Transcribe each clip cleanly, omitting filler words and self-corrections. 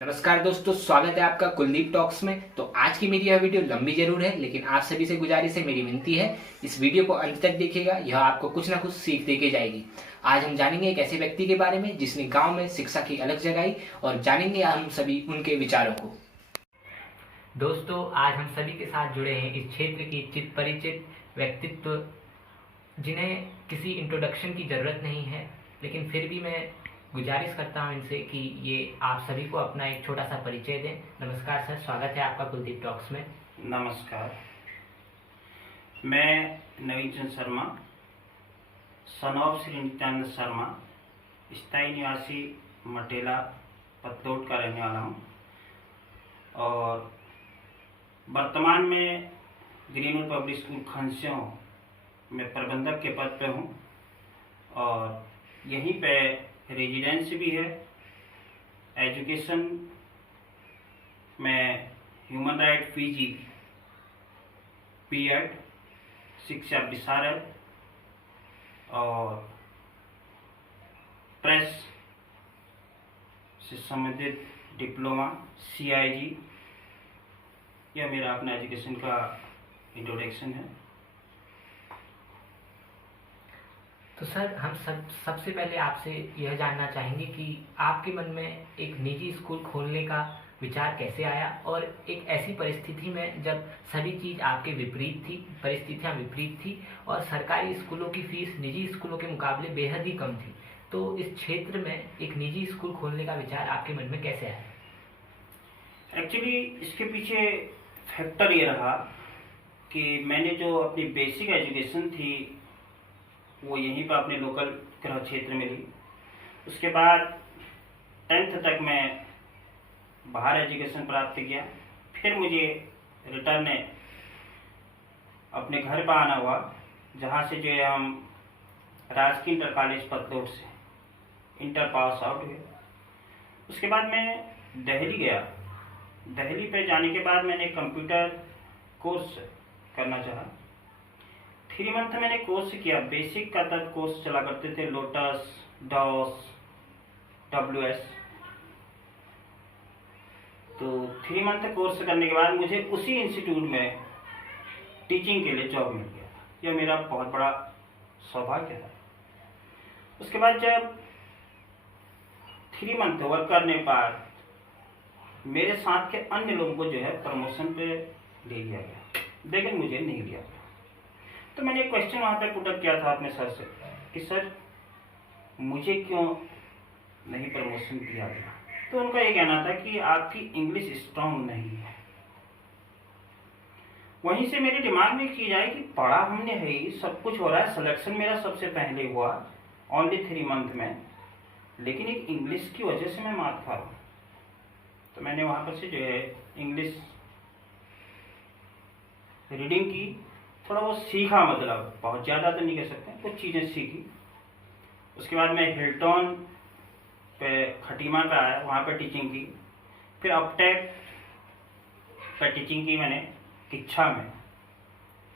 नमस्कार दोस्तों, स्वागत है आपका कुलदीप टॉक्स में। तो आज की मेरी यह वीडियो लंबी जरूर है, लेकिन आप सभी से गुजारिश है, मेरी विनती है, इस वीडियो को अंत तक देखिएगा। यह आपको कुछ ना कुछ सीख देके जाएगी। आज हम जानेंगे एक ऐसे व्यक्ति के बारे में जिसने गांव में शिक्षा की अलग जगाई, और जानेंगे हम सभी उनके विचारों को। दोस्तों, आज हम सभी के साथ जुड़े हैं इस क्षेत्र की चित परिचित व्यक्तित्व, जिन्हें किसी इंट्रोडक्शन की जरूरत नहीं है, लेकिन फिर भी मैं गुजारिश करता हूं इनसे कि ये आप सभी को अपना एक छोटा सा परिचय दें। नमस्कार सर, स्वागत है आपका कुलदीप टॉक्स में। नमस्कार, मैं नवीन चंद शर्मा, सन ऑफ श्री नित्यानंद शर्मा, स्थायी निवासी मटेला पतलोट का रहने वाला हूँ और वर्तमान में ग्रीनवुड पब्लिक स्कूल खंसियों में प्रबंधक के पद पे हूँ और यहीं पे रेजिडेंस भी है। एजुकेशन में ह्यूमन राइट पीजी बीएड, शिक्षा विशारद और प्रेस से संबंधित डिप्लोमा सीआईजी, यह मेरा अपना एजुकेशन का इंट्रोडक्शन है। तो सर, हम सबसे पहले आपसे यह जानना चाहेंगे कि आपके मन में एक निजी स्कूल खोलने का विचार कैसे आया, और एक ऐसी परिस्थिति में जब सभी चीज़ आपके विपरीत थी, परिस्थितियाँ विपरीत थी और सरकारी स्कूलों की फीस निजी स्कूलों के मुकाबले बेहद ही कम थी। तो इस क्षेत्र में एक निजी स्कूल खोलने का विचार आपके मन में कैसे आया? एक्चुअली इसके पीछे फैक्टर ये रहा कि मैंने जो अपनी बेसिक एजुकेशन थी वो यहीं पर अपने लोकल गृह क्षेत्र में ली। उसके बाद 10th तक मैं बाहर एजुकेशन प्राप्त किया। फिर मुझे रिटर्न अपने घर पर आना हुआ, जहाँ से जो है हम राजकीय इंटर कॉलेज पतलोट से इंटर पास आउट हुए। उसके बाद मैं दिल्ली गया। दिल्ली पे जाने के बाद मैंने कंप्यूटर कोर्स करना चाहा। 3 मंथ मैंने कोर्स किया। बेसिक का तब कोर्स चला करते थे, लोटस, डॉस, WS। तो 3 मंथ कोर्स करने के बाद मुझे उसी इंस्टीट्यूट में टीचिंग के लिए जॉब मिल गया। यह मेरा बहुत बड़ा सौभाग्य था। उसके बाद जब 3 मंथ वर्क करने के बाद मेरे साथ के अन्य लोगों को जो है प्रमोशन पे ले लिया गया, लेकिन मुझे नहीं लिया गया। तो मैंने एक क्वेश्चन वहाँ पे पुटअप किया था अपने सर से कि सर, मुझे क्यों नहीं प्रमोशन दिया गया? तो उनका ये कहना था कि आपकी इंग्लिश स्ट्रांग नहीं है। वहीं से मेरे दिमाग में एक चीज आई कि पढ़ा हमने है ही, सब कुछ हो रहा है, सिलेक्शन मेरा सबसे पहले हुआ ओनली 3 मंथ में, लेकिन एक इंग्लिश की वजह से मैं मार खा रहा हूँ। तो मैंने वहाँ पर से जो है इंग्लिश रीडिंग की, थोड़ा वो सीखा, मतलब बहुत ज़्यादा तो नहीं कह सकते, कुछ चीज़ें सीखी। उसके बाद मैं हिल्टन पे खटीमा पे आया, वहाँ पे टीचिंग की। फिर अपटेक पे टीचिंग की मैंने किच्छा में।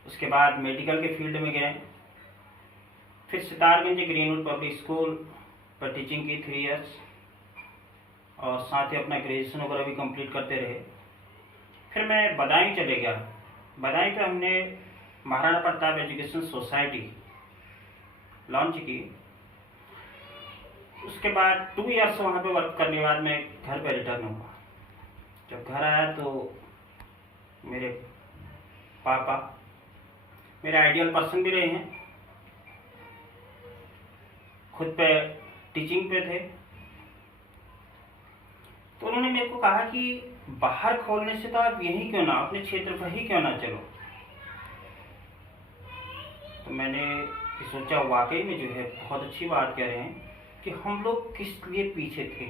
उसके बाद मेडिकल के फील्ड में गए। फिर सितारगंज ग्रीनवुड पब्लिक स्कूल पर टीचिंग की 3 इयर्स, और साथ ही अपना ग्रेजुएशन वगैरह भी कंप्लीट करते रहे। फिर मैं बदायूं चले गया। बदायूं पे हमने Maharana Pratap education society launch की। उसके बाद 2 इयर्स वहाँ पे वर्क करने के बाद मैं घर पे रिटर्न हुआ। जब घर आया तो मेरे पापा मेरे आइडियल पर्सन भी रहे हैं, खुद पे टीचिंग पे थे। तो उन्होंने मेरे को कहा कि बाहर खोलने से तो आप यहीं क्यों ना, अपने क्षेत्र पर ही क्यों ना चलो। तो मैंने सोचा वाकई में जो है बहुत अच्छी बात कह रहे हैं कि हम लोग किस लिए पीछे थे,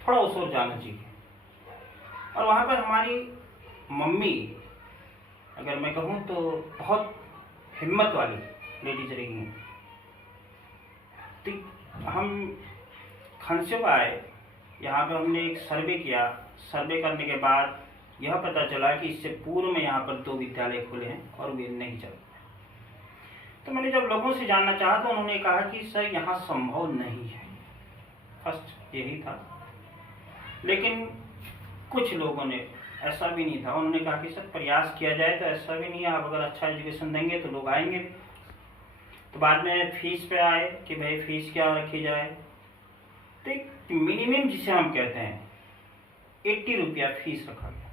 थोड़ा उस ओर जाना चाहिए। और वहाँ पर हमारी मम्मी, अगर मैं कहूँ तो बहुत हिम्मत वाली लेडीज रही हैं। तो हम खंसे पर आए, यहाँ पर हमने एक सर्वे किया। सर्वे करने के बाद यह पता चला कि इससे पूर्व में यहाँ पर 2 विद्यालय खुले हैं और वे नहीं चल। तो मैंने जब लोगों से जानना चाहा तो उन्होंने कहा कि सर यहाँ संभव नहीं है। फर्स्ट यही था। लेकिन कुछ लोगों ने, ऐसा भी नहीं था, उन्होंने कहा कि सर प्रयास किया जाए तो ऐसा भी नहीं है, आप अगर अच्छा एजुकेशन देंगे तो लोग आएंगे। तो बाद में फीस पे आए कि भाई फीस क्या रखी जाए। तो एक मिनिमम जिसे हम कहते हैं 80 रुपया फीस रखा गया।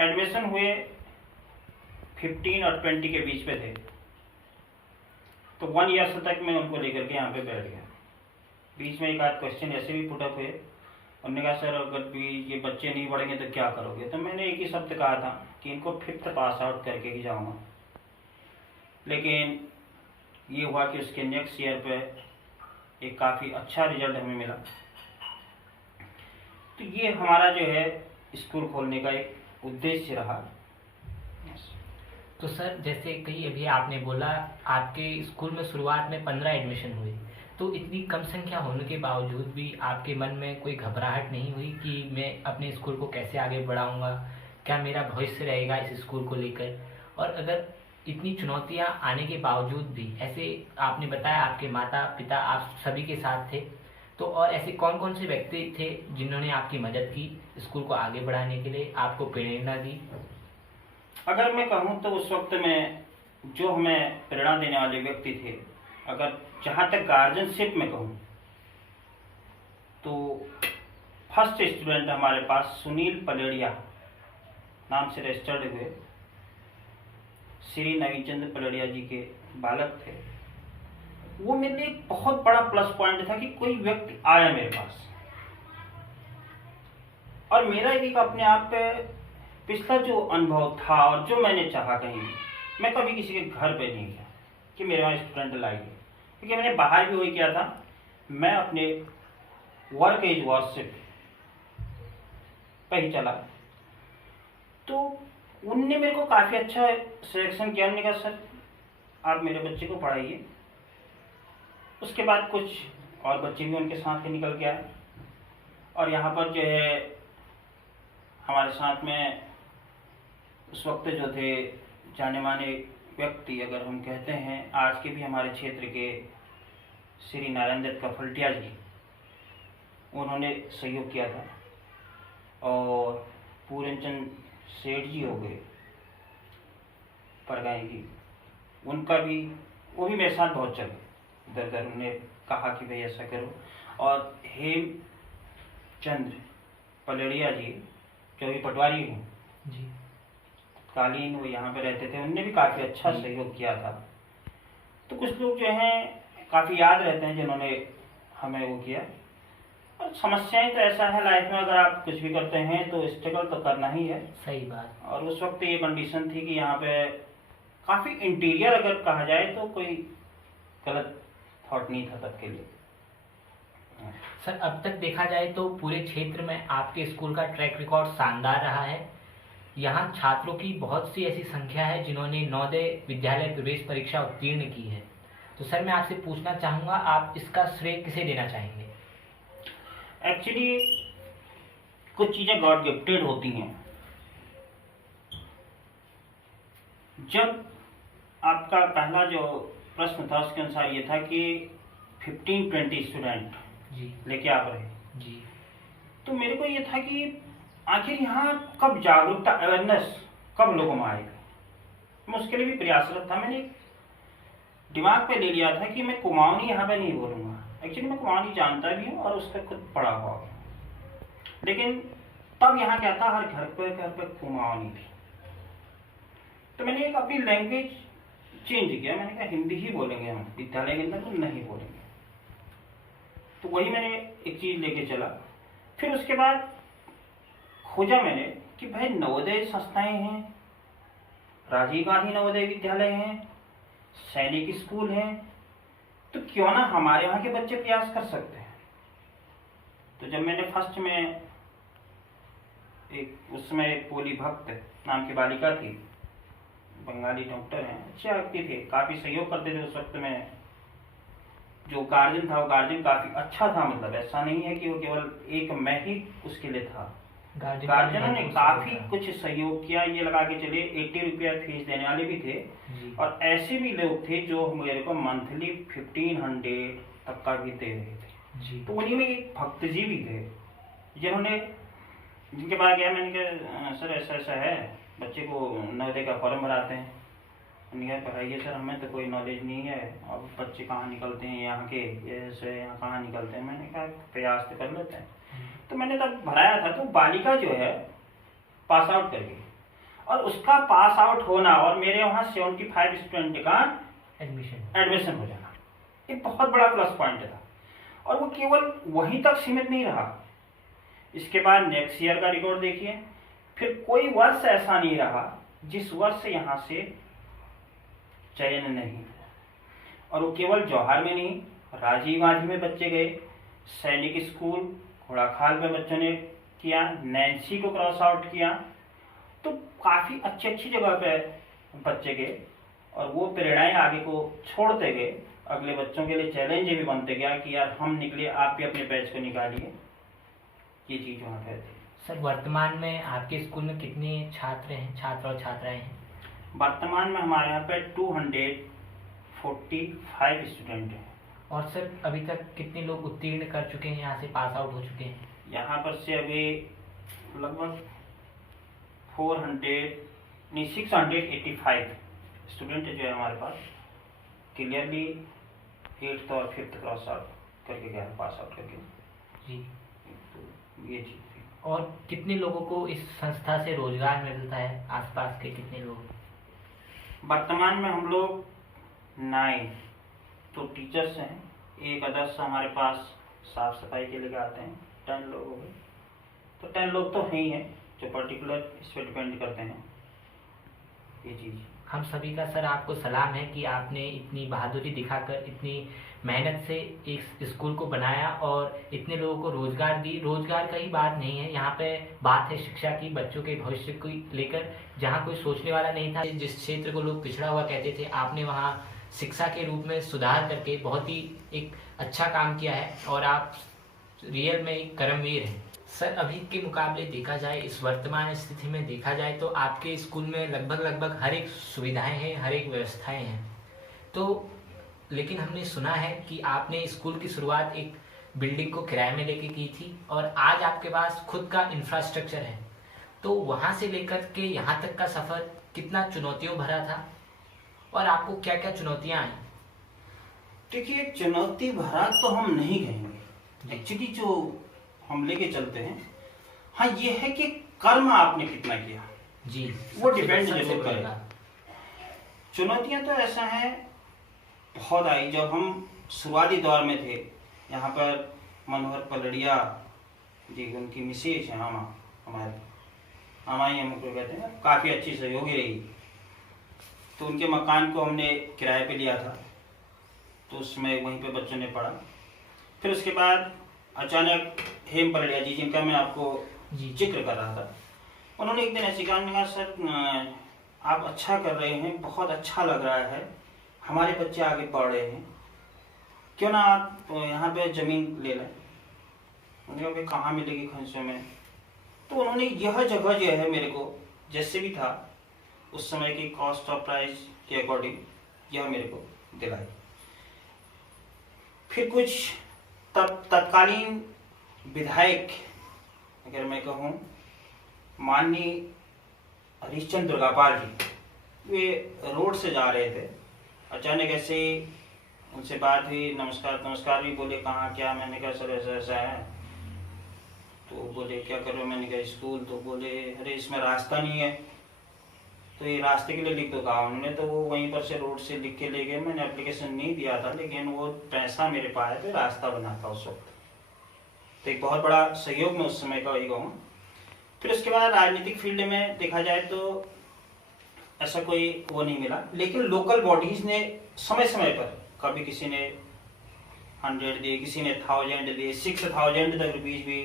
एडमिशन हुए 15 और 20 के बीच में थे, तो 1 ईयर तक मैं उनको लेकर के यहाँ पे बैठ गया। बीच में एक आध क्वेश्चन ऐसे भी पुटअप हुए, उन्होंने कहा सर अगर भी ये बच्चे नहीं पढ़ेंगे तो क्या करोगे। तो मैंने एक ही शब्द कहा था कि इनको 5th पास आउट करके ही जाऊँगा। लेकिन ये हुआ कि उसके नेक्स्ट ईयर पे एक काफ़ी अच्छा रिजल्ट हमें मिला। तो ये हमारा जो है स्कूल खोलने का एक उद्देश्य रहा। तो सर जैसे कहीं अभी आपने बोला आपके स्कूल में शुरुआत में 15 एडमिशन हुए, तो इतनी कम संख्या होने के बावजूद भी आपके मन में कोई घबराहट नहीं हुई कि मैं अपने स्कूल को कैसे आगे बढ़ाऊंगा, क्या मेरा भविष्य रहेगा इस स्कूल को लेकर? और अगर इतनी चुनौतियां आने के बावजूद भी, ऐसे आपने बताया आपके माता पिता आप सभी के साथ थे, तो और ऐसे कौन कौन से व्यक्ति थे जिन्होंने आपकी मदद की स्कूल को आगे बढ़ाने के लिए, आपको प्रेरणा दी? अगर मैं कहूँ तो उस वक्त में जो हमें प्रेरणा देने वाले व्यक्ति थे, अगर जहाँ तक गार्जियनशिप में कहूँ तो फर्स्ट स्टूडेंट हमारे पास सुनील पलेड़िया नाम से रजिस्टर्ड हुए, श्री नवीनचंद्र पलेड़िया जी के बालक थे। वो मेरे लिए एक बहुत बड़ा प्लस पॉइंट था कि कोई व्यक्ति आया मेरे पास। और मेरा एक अपने आप पे पिछला जो अनुभव था और जो मैंने चाहा, कहीं मैं कभी किसी के घर पे नहीं गया कि मेरे वहाँ स्टूडेंट लाइए, क्योंकि मैंने बाहर भी वही किया था। मैं अपने वर्क एज वर्शिप पे ही चला। तो उनने मेरे को काफ़ी अच्छा सिलेक्शन किया। उन्होंने कहा सर आप मेरे बच्चे को पढ़ाइए। उसके बाद कुछ और बच्चे भी उनके साथ ही निकल के आए, और यहाँ पर जो है हमारे साथ में उस वक्त जो थे जाने माने व्यक्ति, अगर हम कहते हैं आज के भी हमारे क्षेत्र के, श्री नारायण दत्त कफलटिया जी, उन्होंने सहयोग किया था। और पूरनचंद सेठ जी हो गए परगाई की, उनका भी, वो भी मेरे साथ बहुत चले इधर उधर। उन्होंने कहा कि भाई ऐसा करो। और हेमचंद्र पलेड़िया जी जो भी पटवारी हूँ जी, कालीन वो यहाँ पे रहते थे, उनने भी काफ़ी अच्छा सहयोग किया था। तो कुछ लोग जो हैं काफ़ी याद रहते हैं जिन्होंने हमें वो किया। और समस्याएं तो ऐसा है लाइफ में, अगर आप कुछ भी करते हैं तो स्ट्रगल तो करना ही है। सही बात। और उस वक्त ये कंडीशन थी कि यहाँ पे काफ़ी इंटीरियर अगर कहा जाए तो कोई गलत थॉट नहीं था तब के लिए। सर अब तक देखा जाए तो पूरे क्षेत्र में आपके स्कूल का ट्रैक रिकॉर्ड शानदार रहा है। यहाँ छात्रों की बहुत सी ऐसी संख्या है जिन्होंने नवोदय विद्यालय प्रवेश परीक्षा उत्तीर्ण की है। तो सर मैं आपसे पूछना चाहूँगा, आप इसका श्रेय किसे देना चाहेंगे? एक्चुअली कुछ चीज़ें गॉड गिफ्टेड होती हैं। जब आपका पहला जो प्रश्न था उसके अनुसार ये था कि 15-20 स्टूडेंट जी लेके आप रहे जी, तो मेरे को ये था कि आखिर यहाँ कब जागरूकता, अवेयरनेस कब लोगों में आएगा। मैं उसके लिए भी प्रयासरत था। मैंने दिमाग पे ले लिया था कि मैं कुमाऊनी यहाँ पे नहीं बोलूँगा। एक्चुअली मैं कुमाऊनी जानता भी हूँ और उस पर खुद पढ़ा हुआ हूँ, लेकिन तब यहाँ क्या था, हर घर पे कुमाऊनी थी। तो मैंने एक अपनी लैंग्वेज चेंज किया। मैंने कहा हिंदी ही बोलेंगे हम विद्यालय के अंदर, तो नहीं बोलेंगे। तो वही मैंने एक चीज़ लेके चला। फिर उसके बाद खोजा मैंने कि भाई नवोदय संस्थाएं हैं, राजीव गांधी नवोदय विद्यालय हैं, सैनिक स्कूल हैं, तो क्यों ना हमारे यहाँ के बच्चे प्रयास कर सकते हैं। तो जब मैंने फर्स्ट में उसमें एक पोली भक्त नाम की बालिका थी, बंगाली डॉक्टर हैं, अच्छे व्यक्ति थे, काफ़ी सहयोग करते थे उस वक्त में। जो गार्जियन था वो गार्जियन काफ़ी अच्छा था, मतलब ऐसा नहीं है कि वो केवल एक मैं ही उसके लिए था। गार्जियनों ने काफ़ी कुछ सहयोग किया। ये लगा के चलिए 80 रुपया फीस देने वाले भी थे, और ऐसे भी लोग थे जो मेरे को मंथली 1500 तक का भी दे रहे थे। जी। तो उन्हीं में एक भक्त जी भी थे जिन्होंने, जिनके पास गया, मैंने कहा सर ऐसा ऐसा है, बच्चे को नवोदय का फॉर्म भराते हैं। मैंने कहा पढ़ाइए सर, हमें तो कोई नॉलेज नहीं है, अब बच्चे कहाँ निकलते हैं यहाँ के, ऐसे यहाँ कहाँ निकलते हैं। मैंने कहा प्रयास तो कर लेते हैं। तो मैंने तब भराया था, तो बालिका जो है पास आउट कर गई, और उसका पास आउट होना और मेरे वहाँ 75 स्टूडेंट का एडमिशन हो जाना, ये बहुत बड़ा प्लस पॉइंट था। और वो केवल वहीं तक सीमित नहीं रहा, इसके बाद नेक्स्ट ईयर का रिकॉर्ड देखिए, फिर कोई वर्ष ऐसा नहीं रहा जिस वर्ष यहाँ से चयन नहीं। और वो केवल जौहर में नहीं, राजीव गांधी में बच्चे गए, सैनिक स्कूल घोड़ाखाल में बच्चों ने किया, नैन्सी को क्रॉस आउट किया, तो काफ़ी अच्छी जगह पे बच्चे गए, और वो प्रेरणाएं आगे को छोड़ते गए। अगले बच्चों के लिए चैलेंज भी बनते गया कि यार हम निकले, आप भी अपने बैच को निकालिए, ये चीज़ वहाँ पे थी। सर वर्तमान में आपके स्कूल में कितने छात्र हैं, छात्र और छात्राएं हैं? वर्तमान में हमारे यहाँ पे 245 स्टूडेंट हैं। और सर अभी तक कितने लोग उत्तीर्ण कर चुके हैं, यहाँ से पास आउट हो चुके हैं? यहाँ पर से अभी लगभग 685 स्टूडेंट जो है हमारे पास क्लियरली 8th और 5th क्रॉस आउट करके गया, पास आउट करके। जी। तो ये चीज़ थी। और कितने लोगों को इस संस्था से रोजगार मिलता है, आसपास के कितने लोग? वर्तमान में हम लोग 9 तो टीचर्स हैं, एक अदर्स हमारे पास साफ सफाई के लिए आते हैं, 10 लोग हो गए। तो 10 लोग तो हैं ही हैं जो पर्टिकुलर इस पर डिपेंड करते हैं, ये चीज़। हम सभी का सर आपको सलाम है कि आपने इतनी बहादुरी दिखाकर इतनी मेहनत से इस स्कूल को बनाया और इतने लोगों को रोजगार दी। रोजगार का ही बात नहीं है, यहाँ पे बात है शिक्षा की, बच्चों के भविष्य को लेकर। जहाँ कोई सोचने वाला नहीं था, जिस क्षेत्र को लोग पिछड़ा हुआ कहते थे, आपने वहाँ शिक्षा के रूप में सुधार करके बहुत ही एक अच्छा काम किया है, और आप रियल में एक कर्मवीर हैं। सर अभी के मुकाबले देखा जाए, इस वर्तमान स्थिति में देखा जाए तो आपके स्कूल में लगभग हर एक सुविधाएं हैं, हर एक व्यवस्थाएं हैं। तो लेकिन हमने सुना है कि आपने स्कूल की शुरुआत एक बिल्डिंग को किराए में लेके की थी, और आज आपके पास खुद का इंफ्रास्ट्रक्चर है। तो वहाँ से लेकर के यहाँ तक का सफ़र कितना चुनौतियों भरा था, और आपको क्या क्या चुनौतियाँ आई? देखिए, चुनौती भरा तो हम नहीं कहेंगे, एक्चुअली जो हम लेके चलते हैं, हाँ ये है कि कर्म आपने कितना किया जी, वो डिपेंड जरूर करेगा। चुनौतियां तो ऐसा है बहुत आई। जब हम शुरुआती दौर में थे, यहाँ पर मनोहर पलड़िया जी, उनकी मिसेज है मामा, हमारे मामा ही हमको कहते हैं, काफ़ी अच्छी सहयोगी रही। तो उनके मकान को हमने किराए पे लिया था, तो उसमें वहीं पे बच्चों ने पढ़ा। फिर उसके बाद अचानक हेम पलड़िया जी, जिनका मैं आपको जिक्र कर रहा था, उन्होंने एक दिन ऐसी कहा, सर आप अच्छा कर रहे हैं, बहुत अच्छा लग रहा है, हमारे बच्चे आगे पढ़ रहे हैं, क्यों ना आप यहाँ पे ज़मीन ले लें। उन्होंने कहा कहाँ मिलेगी खंसों में? तो उन्होंने यह जगह जो है मेरे को, जैसे भी था उस समय की कॉस्ट ऑफ प्राइस के अकॉर्डिंग, यह मेरे को दिलाई। फिर कुछ तत्कालीन विधायक, अगर मैं कहूँ, माननीय हरीशचंद्र दुर्गापाल जी, वे रोड से जा रहे थे, अचानक ऐसे ही उनसे बात हुई, नमस्कार भी बोले, कहाँ क्या? मैंने कहा सर ऐसा ऐसा है। तो बोले क्या करो? मैंने कहा स्कूल। तो बोले अरे इसमें रास्ता नहीं है, तो ये रास्ते के लिए लिख दो। कहा उन्होंने, तो वो वहीं पर से रोड से लिख के ले गए। मैंने एप्लीकेशन नहीं दिया था, लेकिन वो पैसा मेरे पास है, तो रास्ता बना था उस वक्त। तो एक बहुत बड़ा सहयोग में उस समय का वही कहूँ। फिर उसके बाद राजनीतिक फील्ड में देखा जाए तो ऐसा कोई वो नहीं मिला, लेकिन लोकल बॉडीज ने समय समय पर, कभी किसी ने 100 दिए, किसी ने 1000 दिए, 6000 तक रुपीज भी,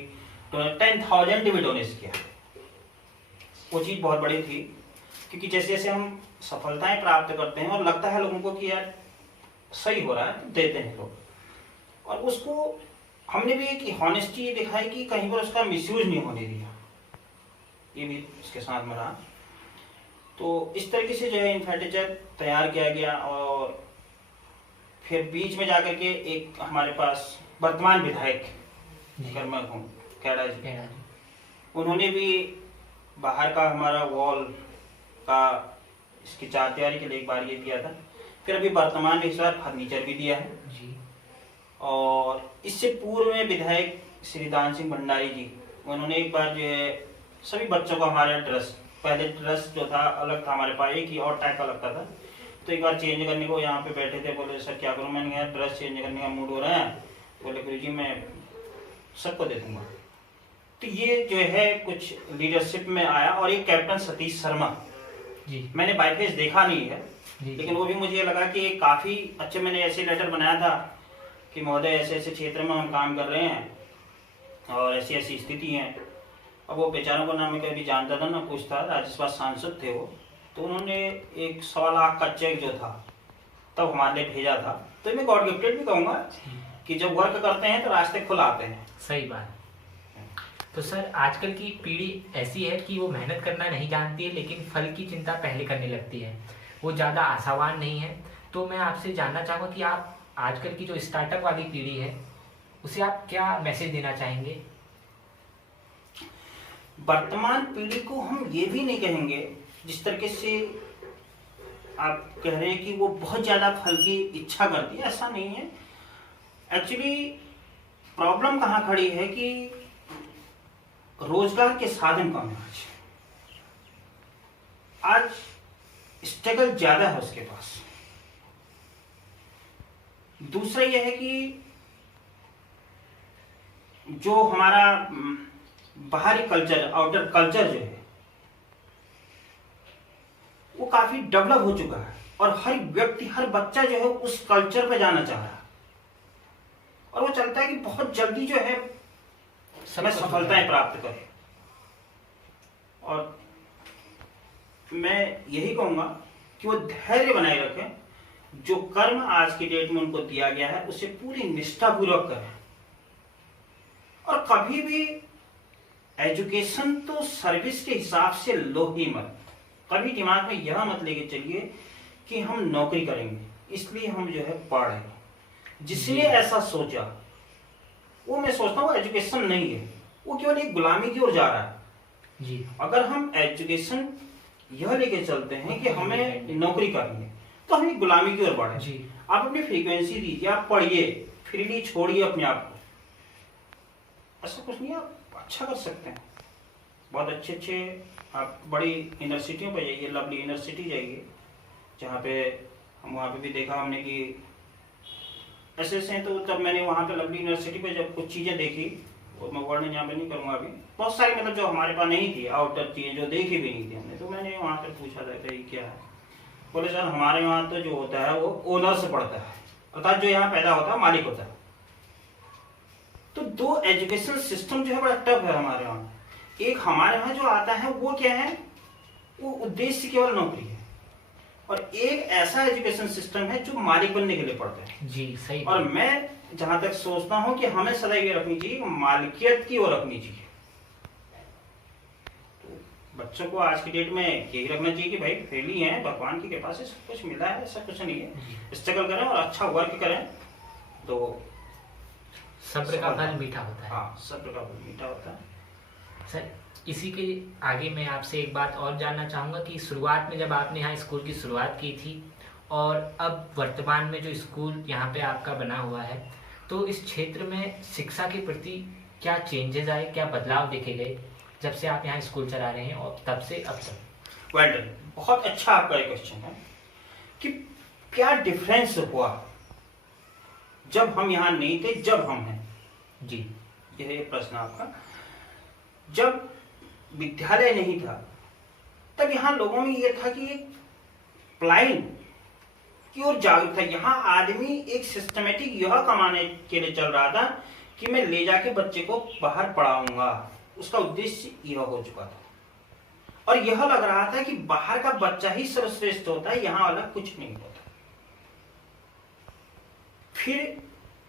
10,000 भी डोनेट किया। वो चीज़ बहुत बड़ी थी, क्योंकि जैसे जैसे हम सफलताएं प्राप्त करते हैं और लगता है लोगों को कि यार सही हो रहा है, तो देते हैं लोग। और उसको हमने भी एक हॉनेस्टी दिखाई कि कहीं पर उसका मिसयूज नहीं होने दिया, ये भी उसके साथ में रहा। तो इस तरीके से जो है इंफ्रास्ट्रक्चर तैयार किया गया। और फिर बीच में जाकर के एक हमारे पास वर्तमान विधायक जी। अगर मैं कहूँ कैडा जी, कैडा जी। उन्होंने भी बाहर का हमारा वॉल का इसकी चार तैयारी के लिए एक बार ये दिया था, फिर अभी वर्तमान में इस बार फर्नीचर भी दिया है। जी। और इससे पूर्व में विधायक श्री दान सिंह भंडारी जी, उन्होंने एक बार जो है सभी बच्चों को हमारे ड्रेस, पहले ड्रेस जो था अलग था हमारे पास, एक ही और टाइप का लगता था, तो एक बार चेंज करने को यहाँ पे बैठे थे, बोले सर क्या करूँ, मैंने यार ड्रेस चेंज करने का मूड हो रहा है, बोले गुरुजी मैं सबको दे दूंगा। तो ये जो है कुछ लीडरशिप में आया। और ये कैप्टन सतीश शर्मा जी। मैंने बाई फेस देखा नहीं है, जी। लेकिन वो भी मुझे लगा कि काफी अच्छे, मैंने ऐसे लेटर बनाया था कि महोदय ऐसे ऐसे क्षेत्र में हम काम कर रहे हैं और ऐसी ऐसी स्थिति है। अब वो बेचारों को ना मैं कभी जानता था ना कुछ था, राज्यसभा सांसद थे वो, तो उन्होंने एक 1.25 लाख का चेक जो था तब हमारे लिए भेजा था। तो मैं गॉड गिफ्टेड भी कहूँगा कि जब वर्क करते हैं तो रास्ते खुल आते हैं। सही बात। तो सर आजकल की पीढ़ी ऐसी है कि वो मेहनत करना नहीं जानती है, लेकिन फल की चिंता पहले करने लगती है, वो ज़्यादा आशावान नहीं है। तो मैं आपसे जानना चाहूँगा कि आप आजकल की जो स्टार्टअप वाली पीढ़ी है उसे आप क्या मैसेज देना चाहेंगे? वर्तमान पीढ़ी को हम ये भी नहीं कहेंगे, जिस तरीके से आप कह रहे हैं कि वो बहुत ज़्यादा फल की इच्छा करती है, ऐसा नहीं है। एक्चुअली प्रॉब्लम कहाँ खड़ी है कि रोजगार के साधन कम है। आज स्ट्रगल ज्यादा है उसके पास। दूसरा यह है कि जो हमारा बाहरी कल्चर, आउटर कल्चर जो है वो काफी डेवलप हो चुका है और हर व्यक्ति, हर बच्चा जो है उस कल्चर पे जाना चाह रहा है और वो चाहता है कि बहुत जल्दी जो है मैं सफलताएं प्राप्त करें। और मैं यही कहूंगा कि वो धैर्य बनाए रखें, जो कर्म आज की डेट में उनको दिया गया है उसे पूरी निष्ठापूर्वक करें। और कभी भी एजुकेशन तो सर्विस के हिसाब से लो ही मत। कभी दिमाग में यह मत लेके चलिए कि हम नौकरी करेंगे इसलिए हम जो है पढ़ रहे हैं। जिसने ऐसा सोचा वो, मैं सोचता हूँ एजुकेशन नहीं है, वो केवल एक गुलामी की ओर जा रहा है जी। अगर हम एजुकेशन यह लेके चलते हैं कि हमें नौकरी करनी है तो हम एक गुलामी की ओर बढ़े जी। आप अपनी फ्रीक्वेंसी दीजिए, आप पढ़िए, फ्रीली छोड़िए अपने आप को। ऐसा कुछ नहीं, आप अच्छा कर सकते हैं। बहुत अच्छे अच्छे आप बड़ी यूनिवर्सिटियों पर जाइए, लवली यूनिवर्सिटी जाइए, जहाँ पे हम वहाँ पे भी देखा हमने कि ऐसे ऐसे हैं। तो तब मैंने वहाँ पे लवली यूनिवर्सिटी पे जब कुछ चीज़ें देखी, और मैं वर्णन यहाँ पे नहीं करूँगा अभी, बहुत सारी मतलब जो हमारे पास नहीं थी, आउटर चीज़ें जो देखी भी नहीं थी हमने, तो मैंने वहाँ पे पूछा था कि क्या है। बोले सर हमारे यहाँ तो जो होता है वो ओनर से पढ़ता है, अर्थात जो यहाँ पैदा होता है मालिक होता है। तो दो एजुकेशन सिस्टम जो है बड़ा टफ है हमारे यहाँ। एक हमारे यहाँ जो आता है वो क्या है, वो उद्देश्य केवल नौकरी है, और एक ऐसा एजुकेशन सिस्टम है जो मालिक बनने के लिए पढ़ते हैं जी। सही। और मैं जहां तक सोचता हूं कि हमें सदैव ये रखनी चाहिए, मालिकियत की ओर रखनी चाहिए। तो बच्चों को आज की डेट में यही रखना चाहिए कि भाई फ्रीली है, भगवान की कृपा से सब कुछ मिला है, ऐसा कुछ नहीं है। स्ट्रगल करें और अच्छा वर्क करें तो सब्र का फल मीठा होता है। हाँ, सब्र का फल मीठा होता है। सर इसी के आगे मैं आपसे एक बात और जानना चाहूँगा कि शुरुआत में जब आपने यहाँ स्कूल की शुरुआत की थी और अब वर्तमान में जो स्कूल यहाँ पे आपका बना हुआ है, तो इस क्षेत्र में शिक्षा के प्रति क्या चेंजेस आए, क्या बदलाव देखे गए जब से आप यहाँ स्कूल चला रहे हैं और तब से अब तक? वेल डन, बहुत अच्छा आपका एक क्वेश्चन है कि क्या डिफरेंस हुआ जब हम यहाँ नहीं थे, जब हम हैं। जी, यह प्रश्न आपका। जब विद्यालय नहीं था तब यहाँ लोगों में यह था कि एक प्लाइन की ओर जागरूक था। यहाँ आदमी एक सिस्टमेटिक यह कमाने के लिए चल रहा था कि मैं ले जाके बच्चे को बाहर पढ़ाऊंगा, उसका उद्देश्य यह हो चुका था। और यह लग रहा था कि बाहर का बच्चा ही सर्वश्रेष्ठ होता है, यहाँ वाला कुछ नहीं होता। फिर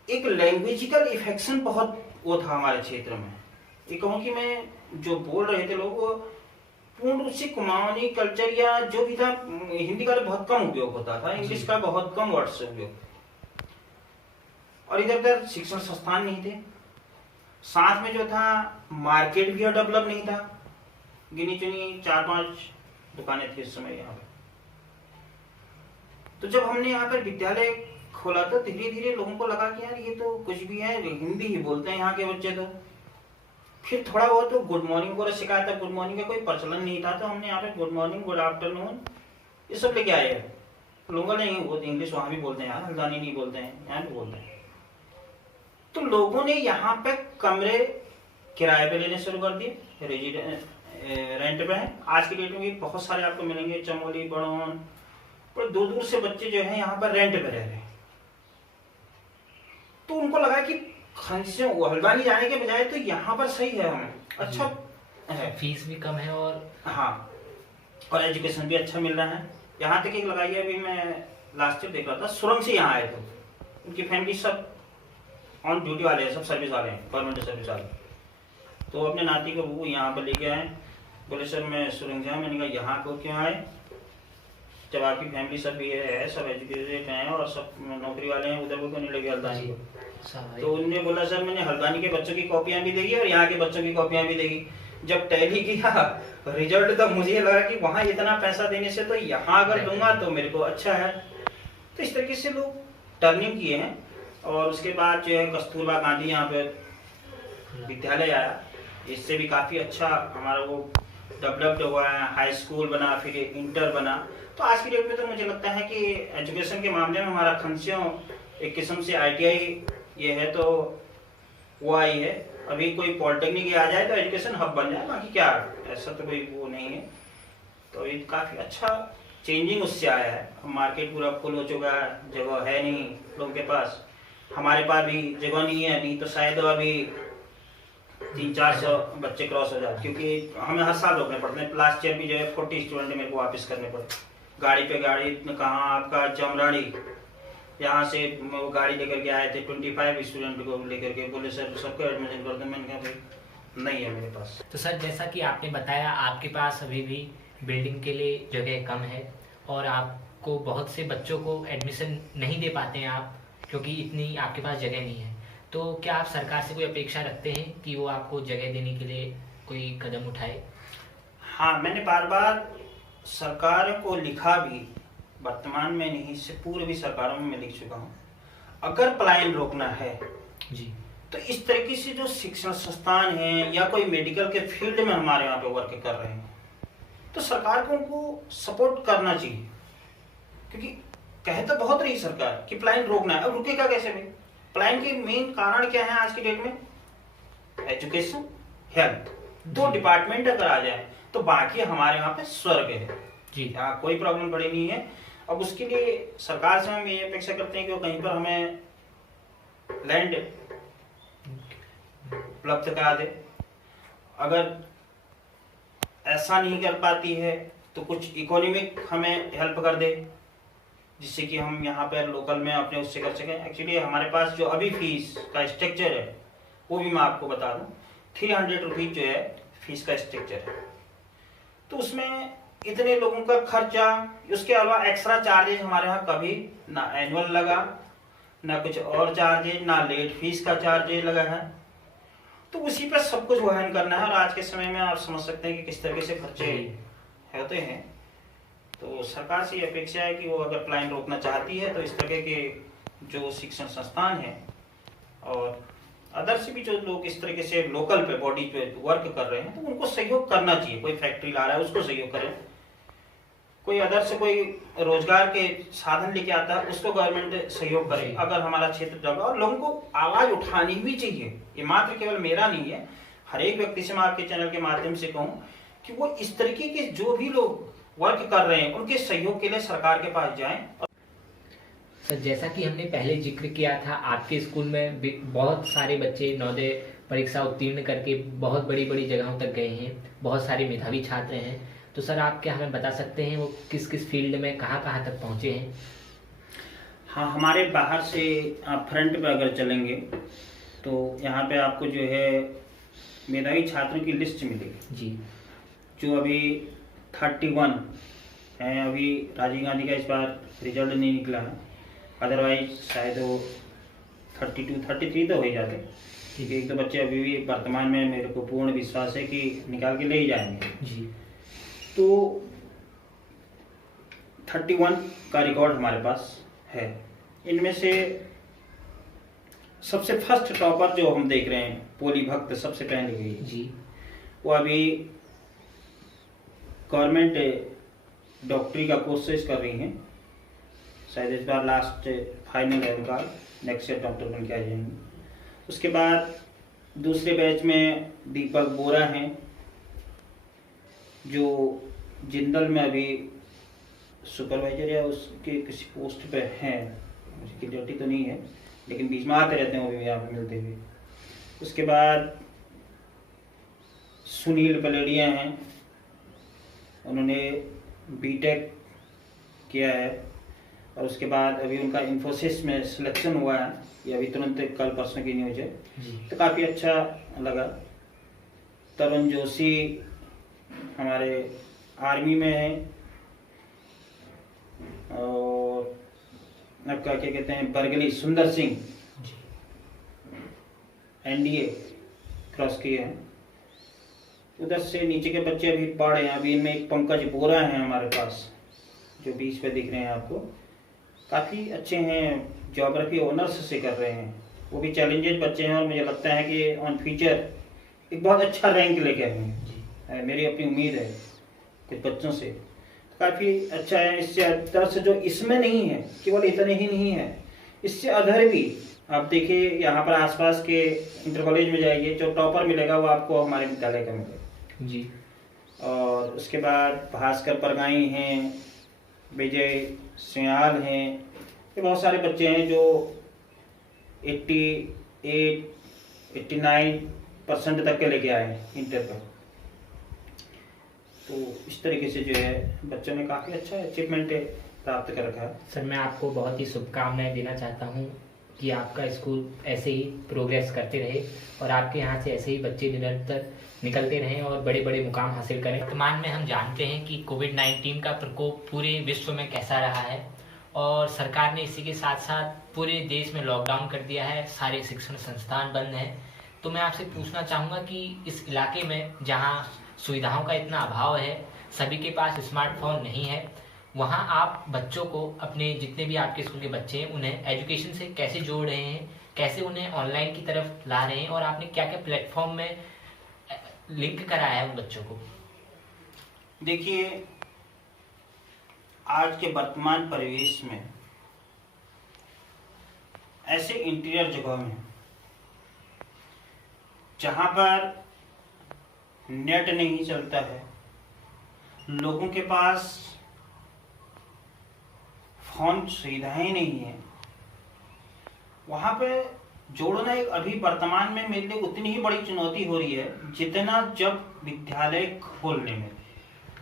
एक लैंग्वेजिकल इफेक्शन बहुत वो था हमारे क्षेत्र में। ये कहूँ कि मैं जो बोल रहे थे लोग वो पूर्ण रूप से कुमाऊनी कल्चर या जो भी था, हिंदी का बहुत कम उपयोग होता था, इंग्लिश का बहुत कम वर्ड से उपयोग। और इधर उधर शिक्षण संस्थान नहीं थे। साथ में जो था मार्केट भी डेवलप नहीं था। गिनी चुनी 4-5 दुकानें थी उस समय यहाँ पे। तो जब हमने यहाँ पर विद्यालय खोला तो धीरे धीरे लोगों को लगा कि यार ये तो कुछ भी है, हिंदी ही बोलते हैं यहाँ के बच्चे। तो फिर थोड़ा बहुत तो गुड मॉर्निंग को सिखाया था। गुड मॉर्निंग का कोई प्रचलन नहीं था, तो हमने यहाँ पे गुड मॉर्निंग, गुड आफ्टरनून ये सब लेके आए हैं। लोगों ने वो इंग्लिश वहाँ भी बोलते हैं, यहाँ हल्द्वानी नहीं बोलते हैं, यहाँ भी बोलते हैं। तो लोगों ने यहाँ पे कमरे किराए पे लेने शुरू कर दिए, रेंट पे है। आज की डेट में भी बहुत सारे आपको मिलेंगे, चमोली, बड़ौन, पर दूर दूर से बच्चे जो है यहाँ पर रेंट पे रह रहे हैं। तो उनको लगा कि हल्द्वानी जाने के बजाय तो यहाँ पर सही है, हमें अच्छा है, फीस भी कम है और हाँ, और एजुकेशन भी अच्छा मिल रहा है। यहाँ तक एक लगाई है, अभी मैं लास्ट ईयर देख रहा था, सुरंग से यहाँ आए थे, उनकी फैमिली सब ऑन ड्यूटी वाले हैं, सब सर्विस वाले हैं, गवर्नमेंट सर्विस वाले। तो अपने नाती को वो यहाँ पर लेके आए, बोले सर मैं सुरंग से आया। मैंने कहा यहाँ को क्यों आए, जब आपकी फैमिली सब ये है, सब एजुकेटेड हैं और सब नौकरी वाले हैं, उधर को क्यों नहीं लगे हल्द्वानी को। तो उन्होंने बोला सर मैंने हल्द्वानी के बच्चों की कॉपियां भी देगी और यहाँ के बच्चों की कॉपियां भी देगी। जब टैली किया रिजल्ट, तो मुझे लगा कि वहाँ इतना पैसा देने से तो यहाँ अगर दूंगा तो मेरे को अच्छा है। तो इस तरीके से लोग टर्निंग किए हैं। और उसके बाद जो है कस्तूरबा गांधी यहाँ पे विद्यालय आया, इससे भी काफ़ी अच्छा हमारा वो डेवलप्ड हुआ है, हाई स्कूल बना, फिर इंटर बना। तो आज की डेट में तो मुझे लगता है कि एजुकेशन के मामले में हमारा खंसियों एक किस्म से ITI ये है तो वो आई है। अभी कोई पॉलिटेक्निक आ जाए तो एजुकेशन हब बन जाए, बाकी क्या ऐसा तो कोई वो नहीं है। तो ये काफ़ी अच्छा चेंजिंग उससे आया है। अब मार्केट पूरा फुल हो चुका है, जगह है नहीं लोगों के पास, हमारे पास भी जगह नहीं है, नहीं तो शायद अभी 300-400 बच्चे क्रॉस हो जाते, क्योंकि हमें हर साल रोकने पड़ते हैं। लास्ट ईयर भी जो है 40 स्टूडेंट मेरे को वापस करने पड़े, गाड़ी पे गाड़ी। कहाँ आपका जमराड़ी, यहाँ से वो गाड़ी लेकर के आए थे 25 स्टूडेंट को लेकर के, बोले सर सबको एडमिशन कर दो। मैंने कहा भाई नहीं है मेरे पास। तो सर जैसा कि आपने बताया आपके पास अभी भी बिल्डिंग के लिए जगह कम है और आपको बहुत से बच्चों को एडमिशन नहीं दे पाते हैं आप, क्योंकि इतनी आपके पास जगह नहीं है। तो क्या आप सरकार से कोई अपेक्षा रखते हैं कि वो आपको जगह देने के लिए कोई कदम उठाए? हाँ, मैंने बार बार सरकार को लिखा भी, वर्तमान में नहीं, इससे पूर्व भी सरकारों में मैं लिख चुका हूँ। अगर पलायन रोकना है जी, तो इस तरीके से जो शिक्षण संस्थान हैं या कोई मेडिकल के फील्ड में हमारे यहाँ पे वर्क कर रहे हैं, तो सरकार को उनको सपोर्ट करना चाहिए। क्योंकि कहे तो बहुत रही सरकार कि पलायन रोकना है, अब रुकेगा कैसे भाई? पलायन के मेन कारण क्या है आज की डेट में? एजुकेशन, हेल्थ, 2 डिपार्टमेंट अगर आ जाए तो बाकी हमारे यहाँ पे स्वर्ग है जी, यहाँ कोई प्रॉब्लम पड़ी नहीं है। अब उसके लिए सरकार से हम ये अपेक्षा करते हैं कि वो कहीं पर हमें लैंड उपलब्ध करा दे। अगर ऐसा नहीं कर पाती है तो कुछ इकोनॉमिक हमें हेल्प कर दे, जिससे कि हम यहाँ पर लोकल में अपने उससे कर सकें। एक्चुअली हमारे पास जो अभी फीस का स्ट्रक्चर है वो भी मैं आपको बता दूं, 300 रुपीज जो है फीस का स्ट्रक्चर है। तो उसमें इतने लोगों का खर्चा, उसके अलावा एक्स्ट्रा चार्जेज हमारे यहाँ कभी ना एनुअल लगा, ना कुछ और चार्जेज, ना लेट फीस का चार्जेज लगा है। तो उसी पर सब कुछ वहन करना है। और आज के समय में आप समझ सकते हैं कि किस तरीके से खर्चे होते हैं। तो सरकार से ये अपेक्षा है कि वो अगर पलायन रोकना चाहती है तो इस तरह के जो शिक्षण संस्थान है और अदर से भी जो लोग इस तरीके से लोकल पे बॉडी पे वर्क कर रहे हैं, तो उनको सहयोग करना चाहिए। कोई फैक्ट्री ला रहा है उसको सहयोग करें, कोई अदर से कोई रोजगार के साधन लेके आता है उसको गवर्नमेंट सहयोग करे। अगर हमारा क्षेत्र डेवलप, और लोगों को आवाज उठानी भी चाहिए, ये मात्र केवल मेरा नहीं है, हर एक व्यक्ति से मैं आपके चैनल के माध्यम से कहूँ कि वो इस तरीके के जो भी लोग वर्क कर रहे हैं उनके सहयोग के लिए सरकार के पास जाएं। सर जैसा कि हमने पहले जिक्र किया था, आपके स्कूल में बहुत सारे बच्चे नवोदय परीक्षा उत्तीर्ण करके बहुत बड़ी बड़ी जगहों तक गए हैं, बहुत सारे मेधावी छात्र हैं। तो सर आप क्या हमें बता सकते हैं वो किस किस फील्ड में कहाँ कहाँ तक पहुँचे हैं? हाँ, हमारे बाहर से आप फ्रंट पे अगर चलेंगे तो यहाँ पे आपको जो है मेधावी छात्रों की लिस्ट मिलेगी जी, जो अभी 31 है। अभी राजीव गांधी का इस बार रिजल्ट नहीं निकला है, अदरवाइज शायद वो 32-33 तो हो ही जाते, ठीक है। एक तो बच्चे अभी भी वर्तमान में मेरे को पूर्ण विश्वास है कि निकाल के ले ही जाएंगे जी। तो 31 का रिकॉर्ड हमारे पास है। इनमें से सबसे फर्स्ट टॉपर जो हम देख रहे हैं, पोली भक्त सबसे पहले गई जी। वो अभी गवर्नमेंट डॉक्टरी का कोर्सेज कर रही हैं, शायद इस बार लास्ट फाइनल है उनका, नेक्स्ट ईयर डॉक्टर बन के आ जाएंगे। उसके बाद दूसरे बैच में दीपक बोरा हैं जो जिंदल में अभी सुपरवाइजर या उसके किसी पोस्ट पे हैं, मुझे क्लियरिटी तो नहीं है, लेकिन बीच में आते रहते हैं वो भी यहाँ पे मिलते हुए। उसके बाद सुनील पलेडिया हैं, उन्होंने बीटेक किया है और उसके बाद अभी उनका इन्फोसिस में सिलेक्शन हुआ है, ये अभी तुरंत कल परसों की न्यूज है, तो काफ़ी अच्छा लगा। तरुण जोशी हमारे आर्मी में है और आपका क्या कहते हैं बरगली सुंदर सिंह एनडीए क्रॉस किए हैं। उधर से नीचे के बच्चे अभी पढ़ रहे हैं, अभी इनमें एक पंकज बोरा हैं हमारे पास जो बीच पे दिख रहे हैं आपको, काफ़ी अच्छे हैं, ज्योग्राफी ऑनर्स से कर रहे हैं, वो भी चैलेंजेस बच्चे हैं और मुझे लगता है कि ऑन फ्यूचर एक बहुत अच्छा रैंक लेके आएंगे, मेरी अपनी उम्मीद है कुछ बच्चों से, काफ़ी अच्छा है। इससे अदर से जो इसमें नहीं है, केवल इतने ही नहीं है, इससे अदर भी आप देखिए यहाँ पर आसपास के इंटर कॉलेज में जाइए, जो टॉपर मिलेगा वो आपको हमारे विद्यालय का मिलेगा जी। और उसके बाद भास्कर परगाई हैं, विजय सियाल हैं, ये बहुत सारे बच्चे हैं जो 88-89% तक के लेके आए हैं इंटर पर। तो इस तरीके से जो है बच्चों ने काफ़ी अच्छा अचीवमेंट प्राप्त कर रखा है। सर मैं आपको बहुत ही शुभकामनाएं देना चाहता हूँ कि आपका स्कूल ऐसे ही प्रोग्रेस करते रहे और आपके यहाँ से ऐसे ही बच्चे निरंतर निकलते रहें और बड़े बड़े मुकाम हासिल करें। वर्तमान में हम जानते हैं कि कोविड-19 का प्रकोप पूरे विश्व में कैसा रहा है और सरकार ने इसी के साथ साथ पूरे देश में लॉकडाउन कर दिया है, सारे शिक्षण संस्थान बंद हैं। तो मैं आपसे पूछना चाहूँगा कि इस इलाके में जहाँ सुविधाओं का इतना अभाव है, सभी के पास स्मार्टफोन नहीं है, वहाँ आप बच्चों को, अपने जितने भी आपके स्कूल के बच्चे हैं, उन्हें एजुकेशन से कैसे जोड़ रहे हैं, कैसे उन्हें ऑनलाइन की तरफ ला रहे हैं और आपने क्या क्या प्लेटफॉर्म में लिंक कराया है उन बच्चों को? देखिए आज के वर्तमान परिवेश में ऐसे इंटीरियर जगहों में जहाँ पर नेट नहीं चलता है, लोगों के पास फोन सुविधाएं नहीं है, वहाँ पे जोड़ना एक अभी वर्तमान में मेरे लिए उतनी ही बड़ी चुनौती हो रही है जितना जब विद्यालय खोलने में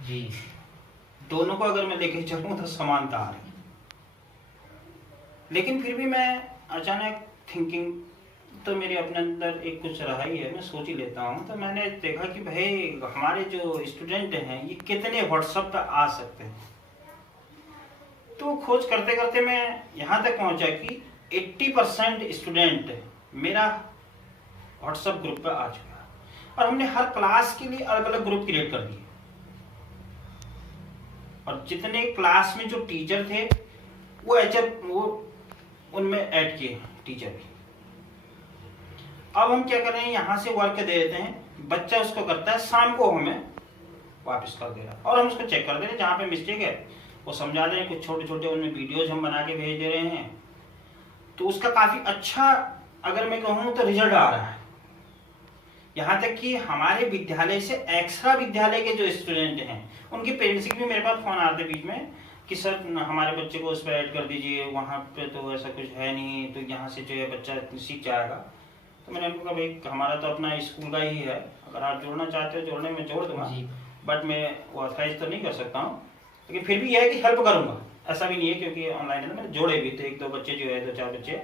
जी। दोनों को अगर मैं लेके चलूँ तो समानता आ रही, लेकिन फिर भी मैं अचानक थिंकिंग तो मेरे अपने अंदर एक कुछ रहा ही है, मैं सोच ही लेता हूँ। तो मैंने देखा कि भाई हमारे जो स्टूडेंट हैं ये कितने व्हाट्सएप पर आ सकते हैं। तो खोज करते करते मैं यहाँ तक पहुँचा कि 80% स्टूडेंट मेरा व्हाट्सएप ग्रुप पर आ चुका है और हमने हर क्लास के लिए अलग अलग ग्रुप क्रिएट कर दिए और जितने क्लास में जो टीचर थे वो उनमें ऐड किए टीचर भी। अब हम क्या कर रहे हैं, यहाँ से वर्क दे देते हैं, बच्चा उसको करता है, शाम को हमें वापस कर दे रहा है और हम उसको चेक कर दे रहे हैं, जहाँ पे मिस्टेक है वो समझा रहे हैं, कुछ छोटे छोटे उनमें वीडियोज हम बना के भेज दे रहे हैं। तो उसका काफ़ी अच्छा अगर मैं कहूँ तो रिजल्ट आ रहा है। यहाँ तक कि हमारे विद्यालय से एक्स्ट्रा विद्यालय के जो स्टूडेंट हैं उनके पेरेंट्स के भी मेरे पास फ़ोन आते बीच में कि सर हमारे बच्चे को उस पर ऐड कर दीजिए, वहाँ पे तो ऐसा कुछ है नहीं, तो यहाँ से जो है बच्चा सीख जाएगा। तो मैंने उनको कहा भाई हमारा तो अपना स्कूल का ही है, अगर आप जोड़ना चाहते हो जोड़ने में जोड़ दूंगा, बट मैं वो ऑथराइज तो नहीं कर सकता हूँ, लेकिन फिर भी यह है कि हेल्प करूँगा। ऐसा भी नहीं है क्योंकि ऑनलाइन है ना, मैंने जोड़े भी थे, 1-2 बच्चे जो है 2-4 बच्चे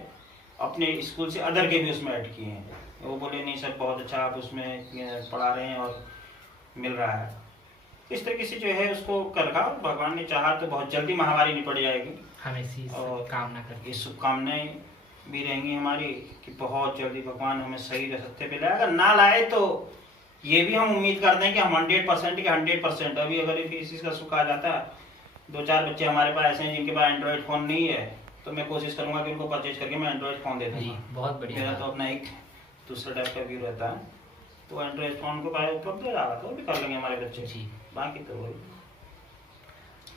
अपने स्कूल से अदर के भी उसमें ऐड किए हैं। वो बोले नहीं सर बहुत अच्छा आप उसमें पढ़ा रहे हैं और मिल रहा है। इस तरीके से जो है उसको कर रखा, भगवान ने चाहा तो बहुत जल्दी महामारी निपट जाएगी। हम इसी और कामना करते ये शुभकामनाएं भी रहेंगी हमारी कि बहुत जल्दी भगवान हमें सही रास्ते पे लाए। अगर ना लाए तो ये भी हम उम्मीद करते हैं कि हम 100% के 100%, अभी अगर इस चीज़ का सुख आ जाता है, 2-4 बच्चे हमारे पास ऐसे हैं जिनके पास एंड्रॉयड फ़ोन नहीं है, तो मैं कोशिश करूंगा कि उनको परचेज करके मैं एंड्रॉयड फ़ोन दे दूँगा। बहुत बढ़िया। मेरा तो अपना एक दूसरा टाइप का व्यू रहता है, तो एंड्रॉयड फ़ोन को पाए उपलब्ध हो जाएगा तो भी कर लेंगे हमारे बच्चे जी। बाकी तो वही।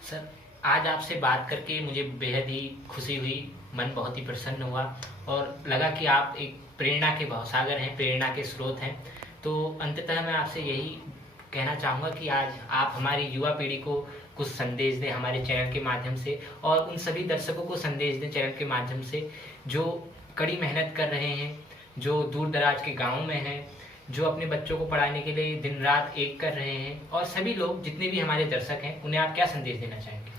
सर, आज आपसे बात करके मुझे बेहद ही खुशी हुई, मन बहुत ही प्रसन्न हुआ और लगा कि आप एक प्रेरणा के भावसागर हैं, प्रेरणा के स्रोत हैं। तो अंततः मैं आपसे यही कहना चाहूँगा कि आज आप हमारी युवा पीढ़ी को कुछ संदेश दें हमारे चैनल के माध्यम से, और उन सभी दर्शकों को संदेश दें चैनल के माध्यम से जो कड़ी मेहनत कर रहे हैं, जो दूर दराज के गाँव में हैं, जो अपने बच्चों को पढ़ाने के लिए दिन रात एक कर रहे हैं, और सभी लोग जितने भी हमारे दर्शक हैं उन्हें आप क्या संदेश देना चाहेंगे?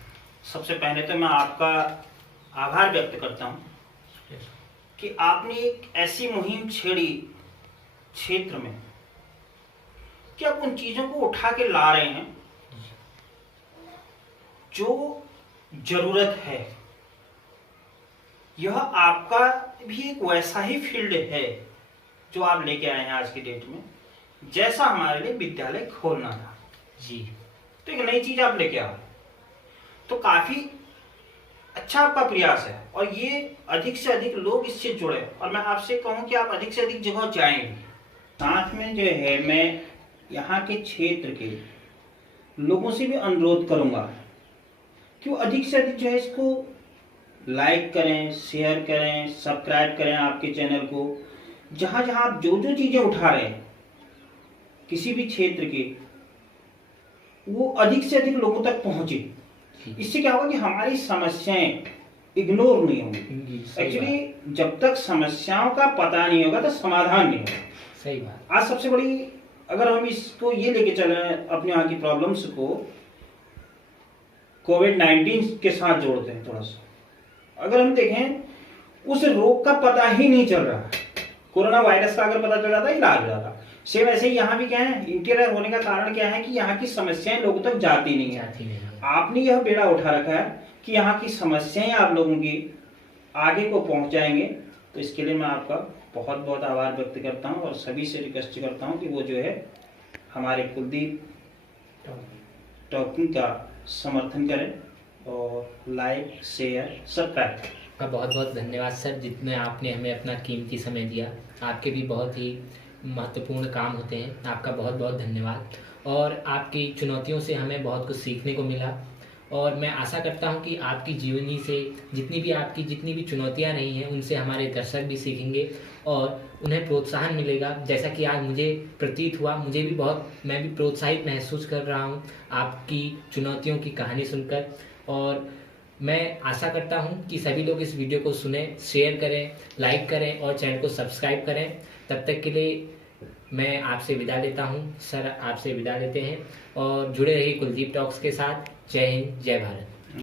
सबसे पहले तो मैं आपका आभार व्यक्त करता हूँ कि आपने एक ऐसी मुहिम छेड़ी क्षेत्र में कि आप उन चीजों को उठा के ला रहे हैं जो जरूरत है। यह आपका भी एक वैसा ही फील्ड है जो आप लेके आए हैं आज की डेट में, जैसा हमारे लिए विद्यालय खोलना था जी। तो एक नई चीज आप लेके आए, तो काफी अच्छा आपका प्रयास है और ये अधिक से अधिक लोग इससे जुड़े। और मैं आपसे कहूं कि आप अधिक से अधिक जगह जाएंगे। साथ में जो है मैं यहाँ के क्षेत्र के लोगों से भी अनुरोध करूंगा कि वो अधिक से अधिक जो है इसको लाइक करें, शेयर करें, सब्सक्राइब करें आपके चैनल को। जहाँ जहाँ आप जो जो चीजें उठा रहे हैं किसी भी क्षेत्र के, वो अधिक से अधिक लोगों तक पहुंचे। इससे क्या होगा कि हमारी समस्याएं इग्नोर नहीं होंगी। एक्चुअली जब तक समस्याओं का पता नहीं होगा तो समाधान नहीं होगा। सही बात। आज सबसे बड़ी, अगर हम इसको ये लेके चले अपने यहाँ की प्रॉब्लम्स को कोविड-19 के साथ जोड़ते हैं थोड़ा सा, अगर हम देखें उस रोग का पता ही नहीं चल रहा। कोरोना वायरस का अगर पता चल जाता है इलाज हो जाता। सेम ऐसे ही यहाँ भी क्या है, इंटीरियर होने का कारण क्या है कि यहाँ की समस्याएं लोगों तक जाती नहीं है। आपने यह बेड़ा उठा रखा है कि यहाँ की समस्याएं आप लोगों की आगे को पहुंचाएंगे। तो इसके लिए मैं आपका बहुत बहुत आभार व्यक्त करता हूं और सभी से रिक्वेस्ट करता हूं कि वो जो है हमारे कुलदीप टॉकिंग का समर्थन करें और लाइक, शेयर, सब्सक्राइब करें। आपका बहुत बहुत धन्यवाद सर, जितने आपने हमें अपना कीमती समय दिया। आपके भी बहुत ही महत्वपूर्ण काम होते हैं। आपका बहुत बहुत धन्यवाद। और आपकी चुनौतियों से हमें बहुत कुछ सीखने को मिला, और मैं आशा करता हूं कि आपकी जीवनी से जितनी भी चुनौतियां रही हैं उनसे हमारे दर्शक भी सीखेंगे और उन्हें प्रोत्साहन मिलेगा। जैसा कि आज मुझे प्रतीत हुआ, मैं भी प्रोत्साहित महसूस कर रहा हूं आपकी चुनौतियों की कहानी सुनकर। और मैं आशा करता हूं कि सभी लोग इस वीडियो को सुनें, शेयर करें, लाइक करें और चैनल को सब्सक्राइब करें। तब तक के लिए मैं आपसे विदा लेता हूं। सर आपसे विदा लेते हैं और जुड़े रहिए कुलदीप टॉक्स के साथ। जय हिंद, जय भारत।